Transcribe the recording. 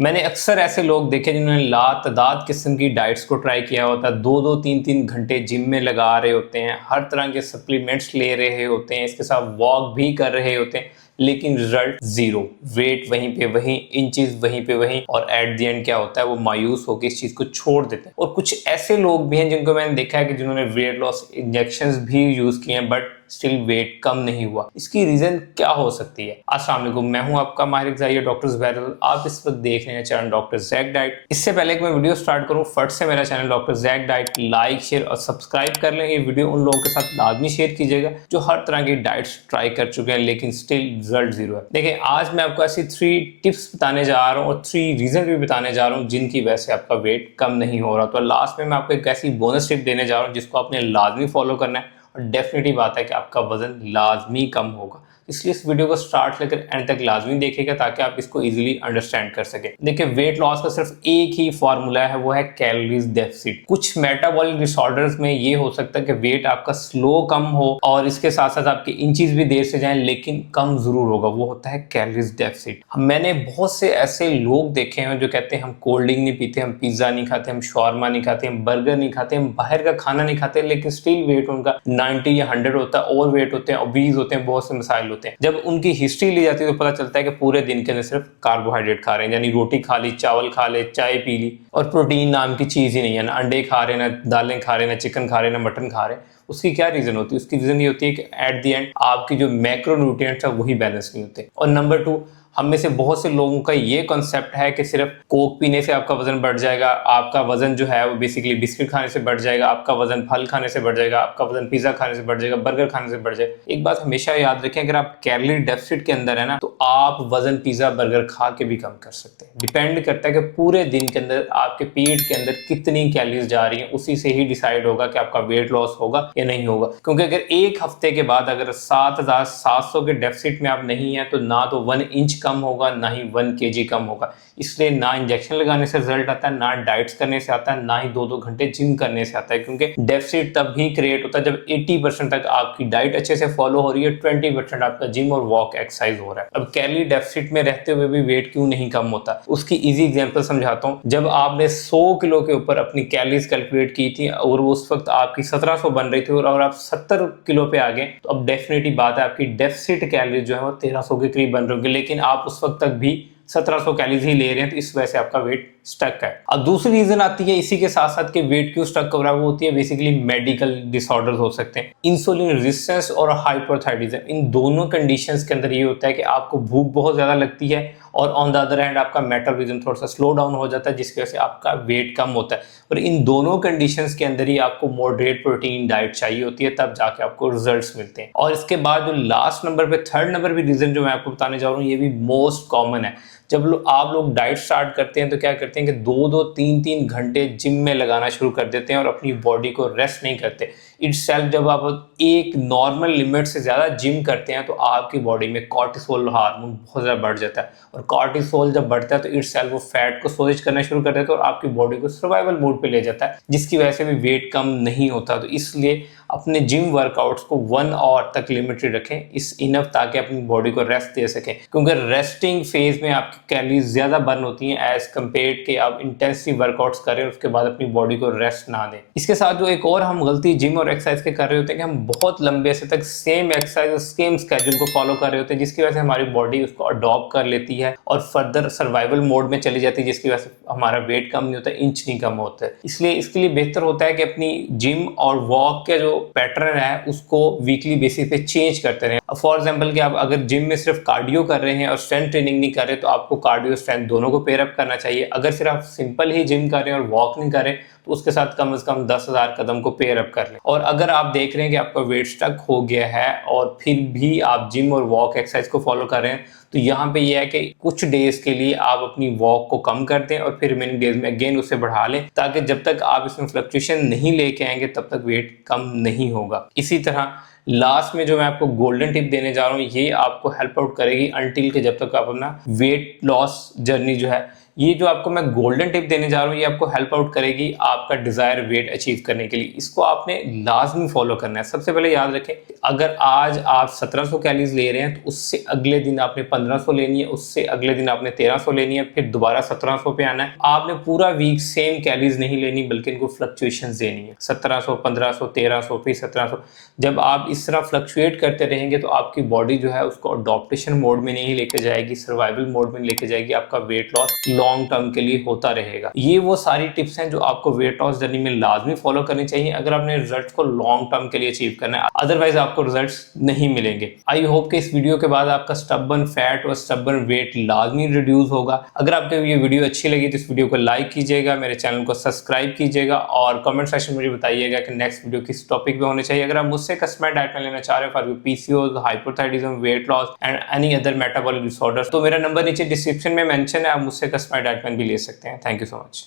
मैंने अक्सर ऐसे लोग देखे जिन्होंने लातादाद किस्म की डाइट्स को ट्राई किया होता है, 2-2 3-3 घंटे जिम में लगा रहे होते हैं, हर तरह के सप्लीमेंट्स ले रहे होते हैं, इसके साथ वॉक भी कर रहे होते हैं, लेकिन रिजल्ट जीरो। वेट वहीं पे वहीं, इंचेस वहीं पे वहीं, और एट द एंड क्या होता है, वो मायूस होकर इस चीज को छोड़ देते हैं। और कुछ ऐसे लोग भी हैं जिनको मैंने देखा है कि जिन्होंने वेट लॉस इंजेक्शंस भी यूज किए हैं, बट स्टिल वेट कम नहीं हुआ। इसकी रीजन क्या हो सकती है? अस्सलाम वालेकुम, मैं हूं आपका माहिर ग़िज़ाई डॉक्टर ज़ुबैर। आप इस वक्त देख रहे हैं चैनल डॉक्टर ज़ैक डाइट। इससे पहले कि मैं वीडियो स्टार्ट करूं, फट से मेरा channel doctor Zack diet like, share और सब्सक्राइब कर लें। ये वीडियो उन लोगों के साथ लाजमी शेयर कीजिएगा जो हर तरह की डाइट्स ट्राई कर चुके हैं लेकिन स्टिल रिजल्ट जीरो है। देखिए, आज मैं आपको ऐसी 3 टिप्स बताने जा रहा हूँ और 3 रीजन भी बताने जा रहा हूँ जिनकी वजह से आपका वेट कम नहीं हो रहा। तो लास्ट में मैं आपको एक ऐसी बोनस टिप देने जा रहा हूँ जिसको आपने लाजमी फॉलो करना है और डेफिनेटली बात है कि आपका वजन लाजमी कम होगा। इसलिए इस वीडियो को स्टार्ट लेकर एंड तक लाजमी देखिएगा ताकि आप इसको इजीली अंडरस्टैंड कर सकें। देखिए, वेट लॉस का सिर्फ एक ही फार्मूला है, वो है कैलोरीज डेफिसिट। कुछ मेटाबॉलिक डिसऑर्डर्स में ये हो सकता है कि वेट आपका स्लो कम हो और इसके साथ साथ आपके इंचेस भी देर से जाएं, लेकिन कम जरूर होगा। वो होता है कैलोरीज डेफिसिट। मैंने बहुत से ऐसे लोग देखे हैं जो कहते हैं हम कोल्ड ड्रिंक नहीं पीते, हम पिज्जा नहीं खाते, हम शॉर्मा नहीं खाते, हम बर्गर नहीं खाते, हम बाहर का खाना नहीं खाते, लेकिन स्टिल वेट उनका 90 या 100 होता है, ओवर वेट होते हैं, ओबीज होते हैं, बहुत से मसाइल होते हैं। जब उनकी हिस्ट्री ली जाती है तो पता चलता है कि पूरे दिन के अंदर सिर्फ कार्बोहाइड्रेट खा रहे हैं, यानी रोटी खा ली, चावल खा ले, चाय पी ली, और प्रोटीन नाम की चीज ही नहीं है। ना अंडे खा रहे, ना दालें खा रहे, ना चिकन खा रहे, ना मटन खा रहे। उसकी क्या रीजन होती है? उसकी रीजन ये होती है कि एट द एंड आपकी जो मैक्रो न्यूट्रिएंट्स है वही बैलेंस नहीं होते। और नंबर 2, हम में से बहुत से लोगों का ये कॉन्सेप्ट है कि सिर्फ कोक पीने से आपका वजन बढ़ जाएगा, आपका वजन जो है वो बेसिकली बिस्किट खाने से बढ़ जाएगा, आपका वजन फल खाने से बढ़ जाएगा, आपका वजन पिज्जा खाने से बढ़ जाएगा, बर्गर खाने से बढ़ जाएगा। एक बात हमेशा याद रखें, अगर आप कैलोरी डेफिसिट के अंदर है ना, तो आप वजन पिज्जा बर्गर खा के भी कम कर सकते हैं। डिपेंड करता है कि पूरे दिन के अंदर आपके पेट के अंदर कितनी कैलोरीज जा रही है, उसी से ही डिसाइड होगा कि आपका वेट लॉस होगा या नहीं होगा। क्योंकि अगर एक हफ्ते के बाद अगर 7700 के डेफिसिट में आप नहीं है, तो ना तो 1 इंच कम होगा, ना ही 1 केजी कम होगा। इसलिए ना इंजेक्शन लगाने से रिजल्ट आता है, ना डाइट्स करने से आता है, ना ही 2-2 घंटे जिम करने से आता है। क्योंकि डेफिसिट तब भी क्रिएट होता है जब 80% तक आपकी डाइट अच्छे से फॉलो हो रही है, 20% आपका जिम और वॉक एक्सरसाइज हो रहा है। अब कैलोरी डेफिसिट में रहते हुए भी वेट क्यों नहीं कम होता, उसकी इजी एग्जांपल समझाता हूं। जब आपने 100 किलो के ऊपर अपनी कैलोरीज कैलकुलेट की थी और उस वक्त आपकी 1700 बन रही थी और आप 70 किलो पे आ गए, तो अब डेफिनेटली बात है आपकी डेफिसिट कैलोरीज जो है वो 1300 के करीब बन रही होगी, लेकिन आप उस वक्त तक भी 1700 कैलोरीज ही ले रहे हैं। तो इस वजह से आपका वेट स्टक है। अब दूसरी रीजन आती है इसी के साथ साथ कि वेट क्यों स्टक हो रहा है, वो होती है बेसिकली मेडिकल डिसऑर्डर्स हो सकते हैं। इंसुलिन रेजिस्टेंस और हाइपोथायराइडिज्म, इन दोनों कंडीशंस के अंदर ये होता है कि आपको भूख बहुत ज्यादा लगती है और ऑन द अदर हैंड आपका मेटाबॉलिज्म थोड़ा सा स्लो डाउन हो जाता है, जिसकी वजह से आपका वेट कम होता है। और इन दोनों कंडीशंस के अंदर ही आपको मॉडरेट प्रोटीन डाइट चाहिए होती है, तब जाके आपको रिजल्ट्स मिलते हैं। और इसके बाद जो लास्ट नंबर पे, थर्ड नंबर पे रीजन जो मैं आपको बताने जा रहा हूँ, ये भी मोस्ट कॉमन है। जब आप लोग डाइट स्टार्ट करते हैं तो क्या करते हैं कि 2-2 3-3 घंटे जिम में लगाना शुरू कर देते हैं और अपनी बॉडी को रेस्ट नहीं करते। इटसेल्फ जब आप एक नॉर्मल लिमिट से ज़्यादा जिम करते हैं तो आपकी बॉडी में कॉर्टिसोल हार्मोन बहुत ज़्यादा बढ़ जाता है, और कॉर्टिसोल जब बढ़ता है तो इटसेल्फ वो फैट को स्टोरेज करना शुरू कर देता है और आपकी बॉडी को सर्वाइवल मोड पे ले जाता है, जिसकी वजह से भी वेट कम नहीं होता। तो इसलिए अपने जिम वर्कआउट्स को 1 आवर तक लिमिटेड रखें, इस इनफ, ताकि अपनी बॉडी को रेस्ट दे सकें। क्योंकि रेस्टिंग फेज में आपकी कैलोरीज ज़्यादा बर्न होती हैं एज कम्पेयर के आप इंटेंसिव वर्कआउट्स करें उसके बाद अपनी बॉडी को रेस्ट ना दें। इसके साथ जो एक और हम गलती जिम और एक्सरसाइज के कर रहे होते हैं कि हम बहुत लंबे से तक सेम एक्सरसाइज और सेम स्केड्यूल को फॉलो कर रहे होते हैं, जिसकी वजह से हमारी बॉडी उसको अडॉप्ट कर लेती है और फर्दर सर्वाइवल मोड में चली जाती है, जिसकी वजह से हमारा वेट कम नहीं होता, इंच नहीं कम होता है। इसलिए इसके लिए बेहतर होता है कि अपनी जिम और वॉक के जो पैटर्न है उसको वीकली बेसिस पे चेंज करते रहें। फॉर एग्जांपल कि आप अगर जिम में सिर्फ कार्डियो कर रहे हैं और स्ट्रेंथ ट्रेनिंग नहीं कर रहे, तो आपको कार्डियो स्ट्रेंथ दोनों को पेयर अप करना चाहिए। अगर सिर्फ आप सिंपल ही जिम कर रहे हैं और वॉक नहीं कर रहे, तो उसके साथ कम से कम 10,000 कदम को पेयर अप कर लें। और अगर आप देख रहे हैं कि आपका वेट स्टक हो गया है और फिर भी आप जिम और वॉक एक्सरसाइज को फॉलो कर रहे हैं, तो यहाँ पे ये है कि कुछ डेज के लिए आप अपनी वॉक को कम कर दें और फिर रिमेनिंग डेज में अगेन उसे बढ़ा लें, ताकि जब तक आप इसमें फ्लक्चुएशन नहीं लेके आएंगे तब तक वेट कम नहीं होगा। इसी तरह लास्ट में जो मैं आपको गोल्डन टिप देने जा रहा हूँ, ये आपको हेल्प आउट करेगी अनटिल के जब तक आप अपना वेट लॉस जर्नी जो है ये जो आपको मैं गोल्डन टिप देने जा रहा हूँ, ये आपको हेल्प आउट करेगी आपका डिजायर वेट अचीव करने के लिए। इसको आपने लाजमी फॉलो करना है। सबसे पहले याद रखें, अगर आज आप 1700 कैलोरीज ले रहे हैं तो उससे अगले दिन आपने 1500 लेनी है, उससे अगले दिन आपने 1300 लेनी है, फिर दोबारा 1700 पे आना है। आपने पूरा वीक सेम कैलोरीज नहीं लेनी, बल्कि इनको फ्लक्चुएशंस देनी है। 1700, 1500, 1300, फिर 1700। जब आप इस तरह फ्लक्चुएट करते रहेंगे तो आपकी बॉडी जो है उसको अडॉप्टेशन मोड में नहीं लेके जाएगी, सर्वाइवल मोड में लेके जाएगी। आपका वेट लॉस लॉन्ग टर्म के लिए होता रहेगा। ये वो सारी टिप्स हैं जो आपको वेट लॉस जर्नी में लाजमी फॉलो करनी चाहिए अगर आपने रिजल्ट को लॉन्ग टर्म के लिए अचीव करना है, अदरवाइज आपको रिजल्ट्स नहीं मिलेंगे। आई होप कि इस वीडियो के बाद आपका स्टबर्न फैट और स्टबर्न वेट लाजमी रिड्यूस होगा। अगर आपको ये वीडियो अच्छी लगी तो इस वीडियो को लाइक कीजिएगा, मेरे चैनल को सब्सक्राइब कीजिएगा और कमेंट सेक्शन में मुझे बताइएगा कि नेक्स्ट वीडियो किस टॉपिक पे होने चाहिए। अगर आप मुझसे कस्टमाइज्ड डाइट में लेना चाह रहे हो for PCOS, hypothyroidism, weight loss and any other metabolic disorders, तो मेरा नंबर नीचे डिस्क्रिप्शन में मेंशन है, आप मुझसे कस्टमाइज्ड डाइट प्लान भी ले सकते हैं। Thank you so much.